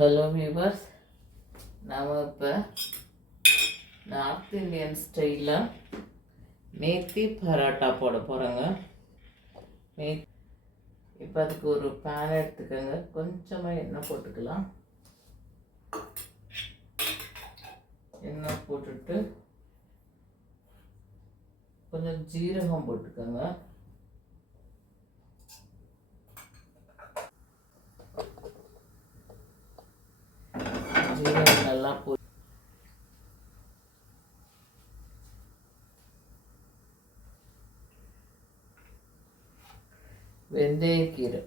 Hello viewers, நாம் இப்போ north Indian ஸ்டைலில் மேத்தி பரோட்டா போட போகிறோங்க. இப்போ அதுக்கு ஒரு பேன் எடுத்துக்கோங்க. கொஞ்சமாக எண்ணெய் போட்டுக்கலாம். எண்ணெய் போட்டுட்டு கொஞ்சம் ஜீரகம் போட்டுக்கோங்க. ஜீரகம் நல்லா வெந்தயக்கீரை,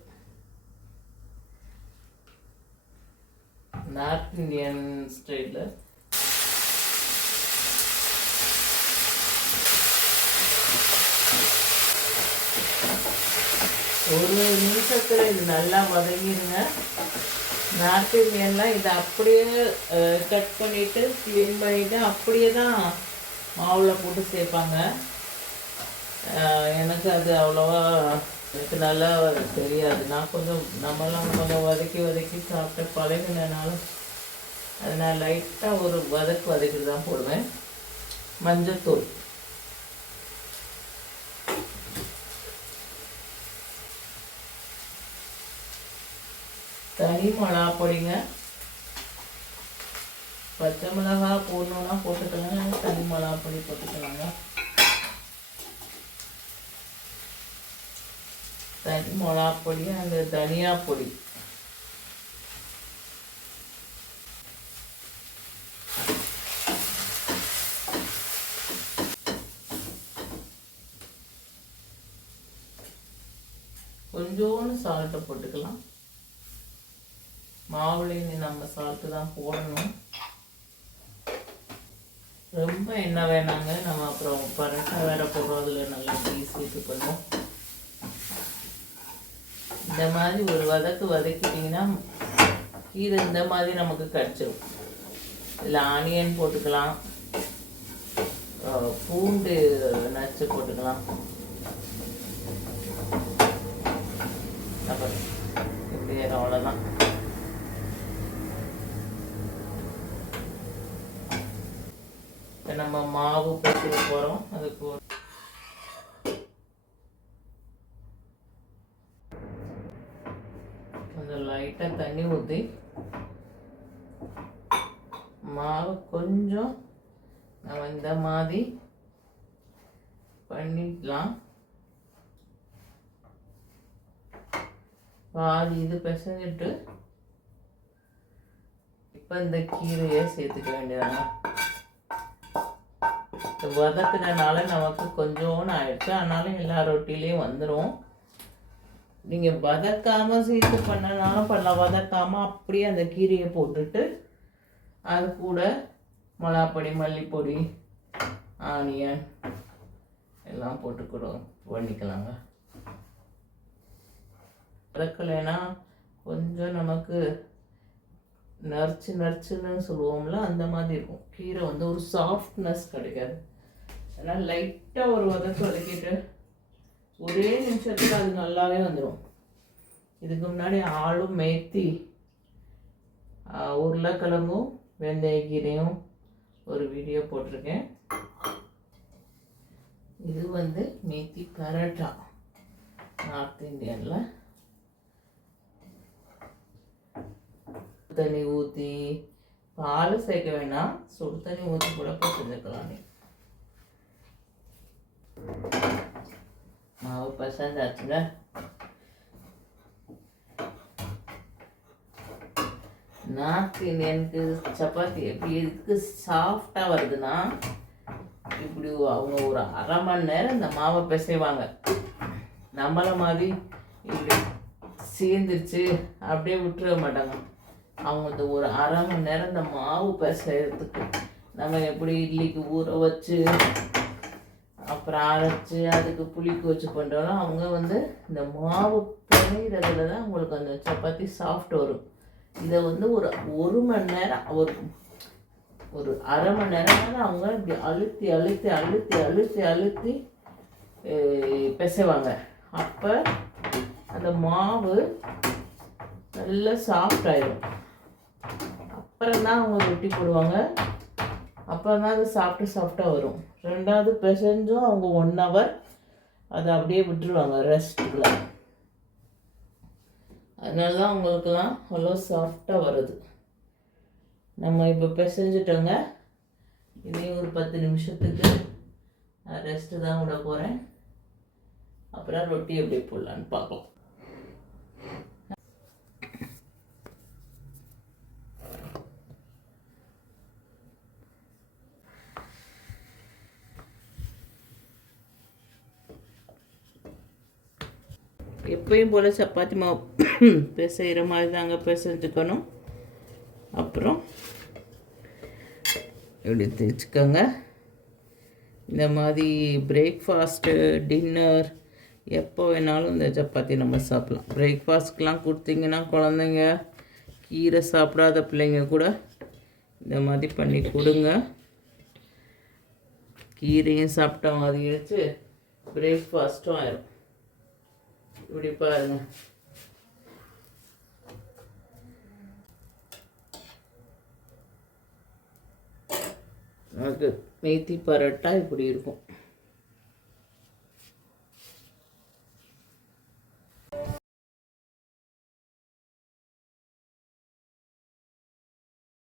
நார்த் இந்தியன் ஸ்டைலில் ஒரு நிமிஷத்தில் இது நல்லா வதங்கிடுங்க. நார்த் இந்தியன்லாம் இதை அப்படியே கட் பண்ணிவிட்டு க்ளீன் பண்ணிவிட்டு அப்படியே தான் மாவில் போட்டு சேர்ப்பாங்க. எனக்கு அது அவ்வளோவா எனக்கு நல்லா தெரியாது. நான் நம்மளாம் கொஞ்சம் வதக்கி சாப்பிட்டு பழகினால அது நான் லைட்டாக ஒரு வதக்கிட்டு தான் போடுவேன். மஞ்சத்தூள், தனி மிளகா பொடிங்க. பச்சை மிளகா போடணுன்னா போட்டுக்கலாங்க, தனி மிளகா பொடி போட்டுக்கலாங்க. தனி மிளகா பொடி, அந்த தனியா பொடி, கொஞ்சோண்டு சால்ட்டை போட்டுக்கலாம். மாவுலேயும் நம்ம சால்ட்டு தான் போடணும். ரொம்ப எண்ணெய் வேணாங்க. நம்ம அப்புறம் பரோட்டா வேற போடுறோம், அதில் நல்லா பீஸ் இது பண்ணுவோம். இந்த மாதிரி ஒரு வதக்கிட்டிங்கன்னா கீரை இந்த மாதிரி நமக்கு கிடச்சிடும். இதில் ஆனியன் போட்டுக்கலாம், பூண்டு நச்சு போட்டுக்கலாம். அப்புறம் இப்படி அவ்வளோதான். இப்போ நம்ம மாவு போட்டு போகிறோம். அதுக்கு கொஞ்சம் லைட்டாக தண்ணி ஊற்றி மாவு கொஞ்சம் நம்ம இந்த மாதிரி பண்ணிக்கலாம். பாதி இது பிசைஞ்சிட்டு இப்போ இந்த கீரையை சேர்த்துக்க வேண்டியதாங்க. வதக்குனால நமக்கு கொஞ்சோன்னு ஆயிடுச்சு, ஆனாலும் எல்லா ரொட்டிலையும் வந்துடும். நீங்கள் வதக்காமல் சேர்த்து பண்ணனாலும் பண்ணலாம். வதக்காமல் அப்படியே அந்த கீரையை போட்டுட்டு அது கூட மிளகாப்பொடி, மல்லிப்பொடி, ஆனியன் எல்லாம் போட்டு பண்ணிக்கலாங்க. வதக்கலைன்னா கொஞ்சம் நமக்கு நறுச்சுன்னு சொல்லுவோம்ல, அந்த மாதிரி இருக்கும். கீரை ஒரு சாஃப்ட்னஸ் கிடைக்காது. அதனால் லைட்டாக ஒரு வதக்கிட்டு ஒரே நிமிஷத்துக்கு அது நல்லாவே வந்துடும். இதுக்கு முன்னாடி ஆளும் மேத்தி, உருளைக்கிழங்கும் வெந்தயக்கீரையும் ஒரு வீடியோ போட்டிருக்கேன். இது மேத்தி பரோட்டா நார்த் இந்தியனில். தண்ணி ஊற்றி, பால் சேர்க்க வேணாம், சுடு தண்ணி ஊற்றி கூட செஞ்சுக்கலாம். மாவு பசந்தாச்சுங்க. நார்த் இந்தியனுக்கு சப்பாத்தி எப்படி எதுக்கு சாஃப்டாக வருதுன்னா, இப்படி அவங்க ஒரு அரை மணி நேரம் இந்த மாவை பிசைவாங்க. நம்மளை மாதிரி இப்படி சேர்ந்துருச்சு அப்படியே விட்டுற மாட்டாங்க. அவங்க ஒரு அரை மணி நேரம் இந்த மாவு பிசைறதுக்கு, நம்ம எப்படி இட்லிக்கு ஊற வச்சு அப்புறம் அரைச்சி அதுக்கு புளிக்கு வச்சு பண்ணுறோம், அவங்க இந்த மாவு பிணைகிறதுல தான் உங்களுக்கு அந்த சப்பாத்தி சாஃப்ட் வரும். இதை ஒரு மணி நேரம், ஒரு அரை மணி நேரம் அவங்க இப்படி அழுத்தி பிசைவாங்க. அப்போ அந்த மாவு நல்லா சாஃப்ட் ஆயிடும். அப்புறம் தான் அவங்க ரொட்டி போடுவாங்க. அப்புறம் தான் அது சாஃப்டாக வரும். ரெண்டாவது பிசைஞ்சும் அவங்க 1 ஹவர் அதை அப்படியே விட்டுருவாங்க ரெஸ்ட்டுக்குள்ள. அதனால தான் அவங்களுக்கெல்லாம் அவ்வளோ சாஃப்டாக வருது. நம்ம இப்போ பிசைஞ்சிட்டோங்க. இதையும் ஒரு 10 நிமிஷத்துக்கு நான் ரெஸ்ட்டு தான் விட போகிறேன். அப்புறம் ரொட்டி எப்படி போடலான்னு பார்க்கலாம். எப்பயும் போல் சப்பாத்தி மாவு பிசைகிற மாதிரி தாங்க பிசைஞ்சுக்கணும். அப்புறம் இப்படி தேய்ச்சிக்கோங்க. இந்த மாதிரி பிரேக்ஃபாஸ்ட்டு, டின்னர் எப்போ வேணாலும் இந்த சப்பாத்தி நம்ம சாப்பிட்லாம். பிரேக்ஃபாஸ்ட்க்கெலாம் கொடுத்தீங்கன்னா குழந்தைங்க, கீரை சாப்பிடாத பிள்ளைங்க கூட இந்த மாதிரி பண்ணி கொடுங்க. கீரையும் சாப்பிட்ட மாதிரி வச்சு பிரேக்ஃபாஸ்ட்டும் ஆயிரும். இப்படி பாருங்க. அது மேத்தி பரோட்டா இப்படி இருக்கும்.